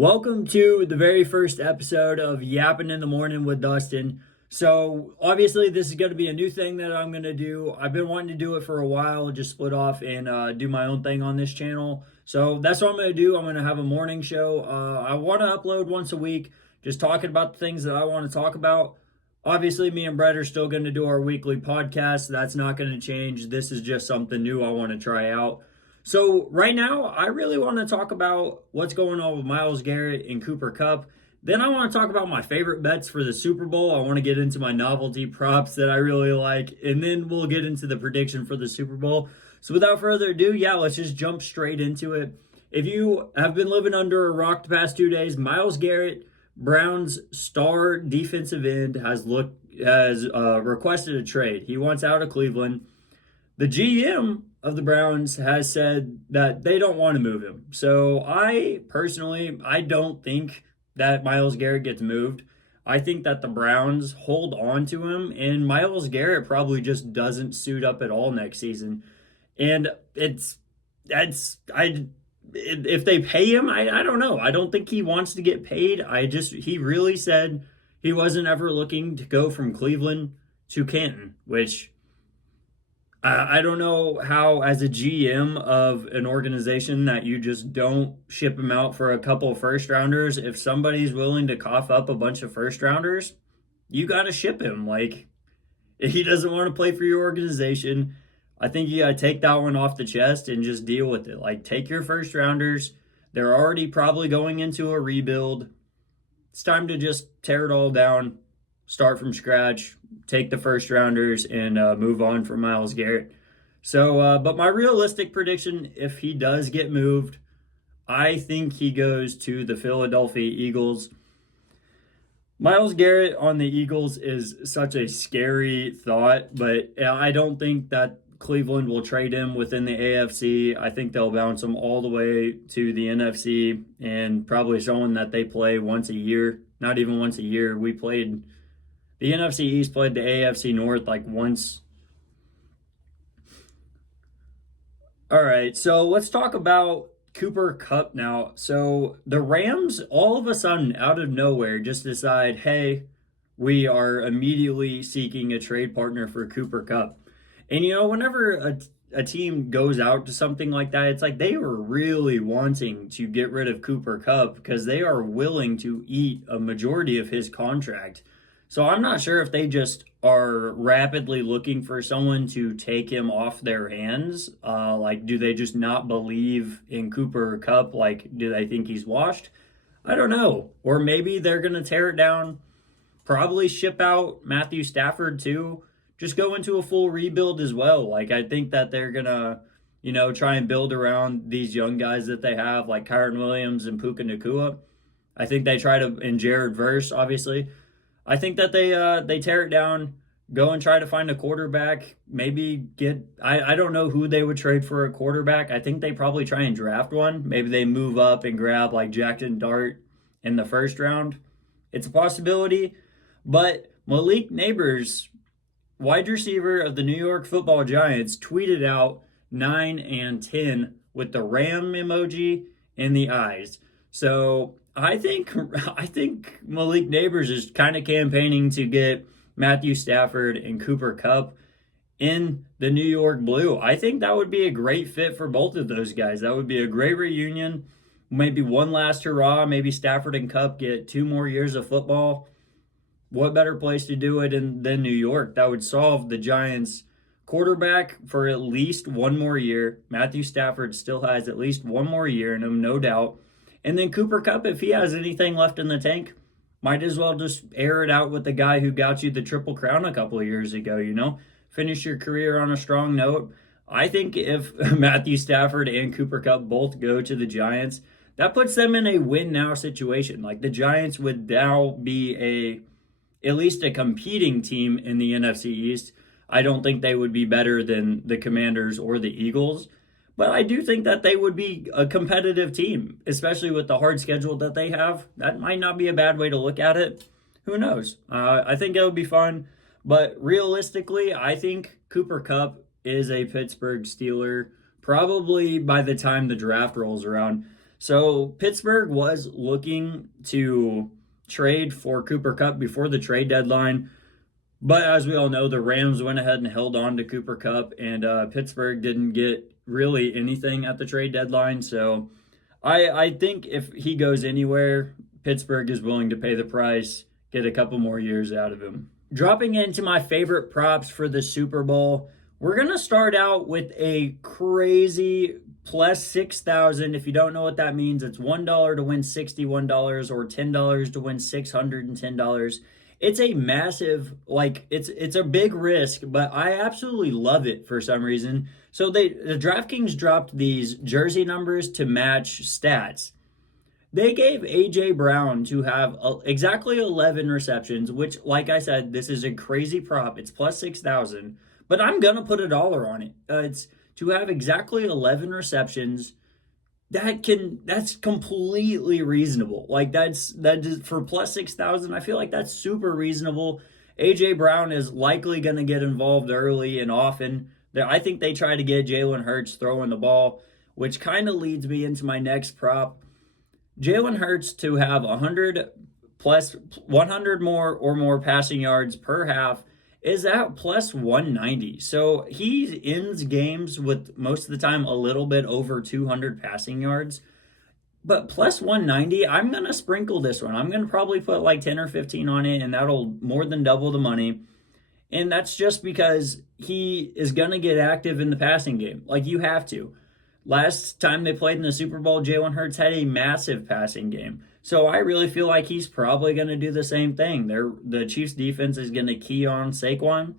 Welcome to the very first episode of Yappin in the Morning with Dustin. So, obviously, this is going to be a new thing that I'm going to do. I've been wanting to do it for a while, just split off and do my own thing on this channel. So, that's what I'm going to do. I'm going to have a morning show. I want to upload once a week, just talking about the things that I want to talk about. Obviously, me and Brett are still going to do our weekly podcast. That's not going to change. This is just something new I want to try out. So right now, I really want to talk about what's going on with Myles, Garrett, and Cooper Kupp. Then I want to talk about my favorite bets for the Super Bowl. I want to get into my novelty props that I really like, and then we'll get into the prediction for the Super Bowl. So without further ado, let's just jump straight into it. If you have been living under a rock the past 2 days, Myles Garrett, Browns star defensive end, has requested a trade. He wants out of Cleveland. The GM of the Browns has said that they don't want to move him. So I don't think that Myles Garrett gets moved. I think that the Browns hold on to him, and Myles Garrett probably just doesn't suit up at all next season. And if they pay him, I don't know. I don't think he wants to get paid. He really said he wasn't ever looking to go from Cleveland to Canton, which I don't know how, as a GM of an organization, that you just don't ship him out for a couple of first rounders. If somebody's willing to cough up a bunch of first rounders, you got to ship him. Like, if he doesn't want to play for your organization, I think you got to take that one off the chest and just deal with it. Like, take your first rounders. They're already probably going into a rebuild. It's time to just tear it all down, start from scratch, take the first rounders, and move on from Myles Garrett. So, but my realistic prediction, if he does get moved, I think he goes to the Philadelphia Eagles. Myles Garrett on the Eagles is such a scary thought, but I don't think that Cleveland will trade him within the AFC. I think they'll bounce him all the way to the NFC and probably someone that they play once a year. Not even once a year. The NFC East played the AFC North like once. All right, so let's talk about Cooper Kupp now. So the Rams, all of a sudden, out of nowhere, just decide, hey, we are immediately seeking a trade partner for Cooper Kupp. And, whenever a team goes out to something like that, it's like they were really wanting to get rid of Cooper Kupp because they are willing to eat a majority of his contract. So I'm not sure if they just are rapidly looking for someone to take him off their hands. Do they just not believe in Cooper Kupp? Like, do they think he's washed? I don't know. Or maybe they're going to tear it down, probably ship out Matthew Stafford too. Just go into a full rebuild as well. Like, I think that they're going to, try and build around these young guys that they have, like Kyren Williams and Puka Nacua. I think they try to, and Jared Verse, obviously. I think that they tear it down, go and try to find a quarterback, maybe I don't know who they would trade for a quarterback. I think they probably try and draft one. Maybe they move up and grab like Jackson Dart in the first round. It's a possibility. But Malik Neighbors, wide receiver of the New York Football Giants, tweeted out 9 and 10 with the ram emoji and the eyes. So I think Malik Neighbors is kind of campaigning to get Matthew Stafford and Cooper Kupp in the New York Blue. I think that would be a great fit for both of those guys. That would be a great reunion. Maybe one last hurrah. Maybe Stafford and Kupp get 2 more years of football. What better place to do it than New York? That would solve the Giants' quarterback for at least 1 more year. Matthew Stafford still has at least 1 more year in him, no doubt. And then Cooper Kupp, if he has anything left in the tank, might as well just air it out with the guy who got you the Triple Crown a couple of years ago, Finish your career on a strong note. I think if Matthew Stafford and Cooper Kupp both go to the Giants, that puts them in a win-now situation. Like, the Giants would now be at least a competing team in the NFC East. I don't think they would be better than the Commanders or the Eagles. But I do think that they would be a competitive team, especially with the hard schedule that they have. That might not be a bad way to look at it. Who knows? I think it would be fun. But realistically, I think Cooper Kupp is a Pittsburgh Steeler probably by the time the draft rolls around. So Pittsburgh was looking to trade for Cooper Kupp before the trade deadline. But as we all know, the Rams went ahead and held on to Cooper Kupp, and Pittsburgh didn't get really anything at the trade deadline. So I think if he goes anywhere, Pittsburgh is willing to pay the price, get a couple more years out of him. Dropping into my favorite props for the Super Bowl, we're going to start out with a crazy plus 6,000. If you don't know what that means, it's $1 to win $61 or $10 to win $610. It's a massive, like, it's a big risk, but I absolutely love it for some reason. So the DraftKings dropped these jersey numbers to match stats. They gave A.J. Brown to have exactly 11 receptions, which, like I said, this is a crazy prop. It's plus 6,000, but I'm going to put a dollar on it. It's to have exactly 11 receptions. That's completely reasonable. Like that is for plus 6,000. I feel like that's super reasonable. A.J. Brown is likely going to get involved early and often. I think they try to get Jalen Hurts throwing the ball, which kind of leads me into my next prop. Jalen Hurts to have 100 plus 100 more or more passing yards per half is at plus 190. So he ends games with most of the time a little bit over 200 passing yards. But plus 190, I'm going to sprinkle this one. I'm going to probably put like 10 or 15 on it, and that'll more than double the money. And that's just because he is going to get active in the passing game. Like you have to. Last time they played in the Super Bowl, Jalen Hurts had a massive passing game. So I really feel like he's probably going to do the same thing. The Chiefs defense is going to key on Saquon.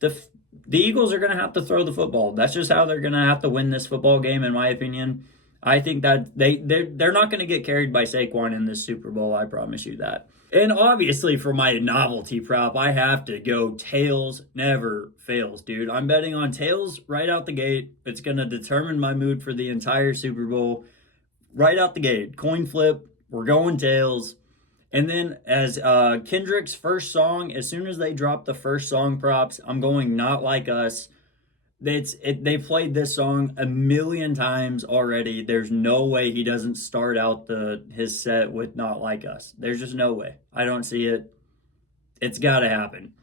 The Eagles are going to have to throw the football. That's just how they're going to have to win this football game, in my opinion. I think that they're not going to get carried by Saquon in this Super Bowl. I promise you that. And obviously for my novelty prop, I have to go tails never fails, dude. I'm betting on tails right out the gate. It's going to determine my mood for the entire Super Bowl. Right out the gate, coin flip, we're going tails. And then as Kendrick's first song, as soon as they drop the first song props, I'm going Not Like Us. They played this song a million times already. There's no way he doesn't start out his set with Not Like Us. There's just no way. I don't see it. It's got to happen.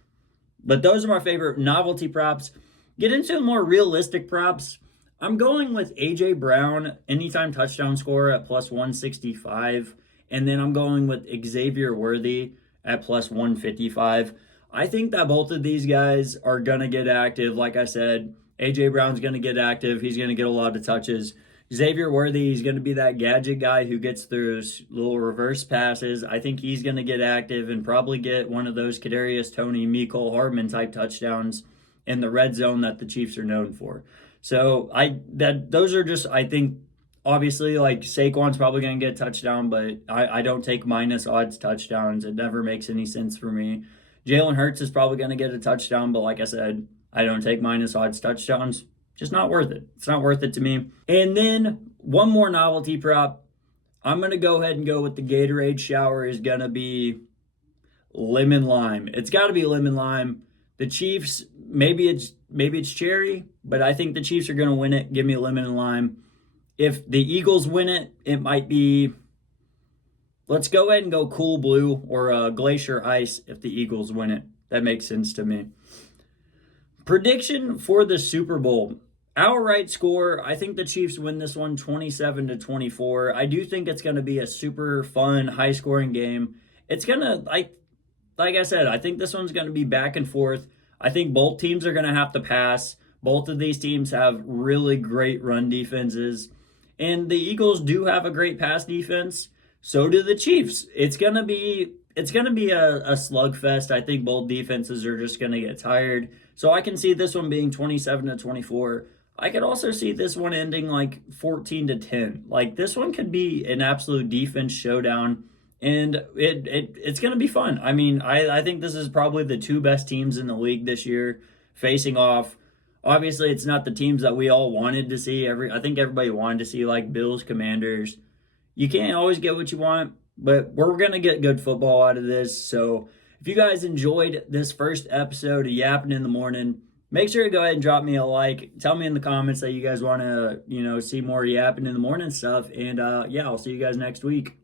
But those are my favorite novelty props. Get into more realistic props. I'm going with A.J. Brown, anytime touchdown scorer at plus 165. And then I'm going with Xavier Worthy at plus 155. I think that both of these guys are going to get active. Like I said, A.J. Brown's going to get active. He's going to get a lot of touches. Xavier Worthy, he's going to be that gadget guy who gets those little reverse passes. I think he's going to get active and probably get one of those Kadarius Toney, Mecole Hardman type touchdowns in the red zone that the Chiefs are known for. So those are just, I think, obviously, like Saquon's probably going to get a touchdown, but I don't take minus odds touchdowns. It never makes any sense for me. Jalen Hurts is probably going to get a touchdown, but like I said, I don't take minus odds touchdowns. Just not worth it. It's not worth it to me. And then one more novelty prop. I'm going to go ahead and go with the Gatorade shower is going to be lemon lime. It's got to be lemon lime. The Chiefs, maybe it's cherry, but I think the Chiefs are going to win it. Give me lemon and lime. If the Eagles win it, it might be, let's go ahead and go cool blue or glacier ice if the Eagles win it. That makes sense to me. Prediction for the Super Bowl. Outright score, I think the Chiefs win this one 27-24. I do think it's going to be a super fun, high-scoring game. It's going to, like I said, I think this one's going to be back and forth. I think both teams are going to have to pass. Both of these teams have really great run defenses. And the Eagles do have a great pass defense. So do the Chiefs. It's going to be a slugfest. I think both defenses are just going to get tired. So I can see this one being 27-24. I could also see this one ending like 14-10. Like this one could be an absolute defense showdown, and it's going to be fun. I mean, I think this is probably the two best teams in the league this year facing off. Obviously, it's not the teams that we all wanted to see. I think everybody wanted to see like Bills, Commanders. You can't always get what you want, but we're going to get good football out of this. So if you guys enjoyed this first episode of Yappin in the Morning, Make sure to go ahead and drop me a like. Tell me in the comments that you guys want to, see more yapping in the morning stuff. And yeah, I'll see you guys next week.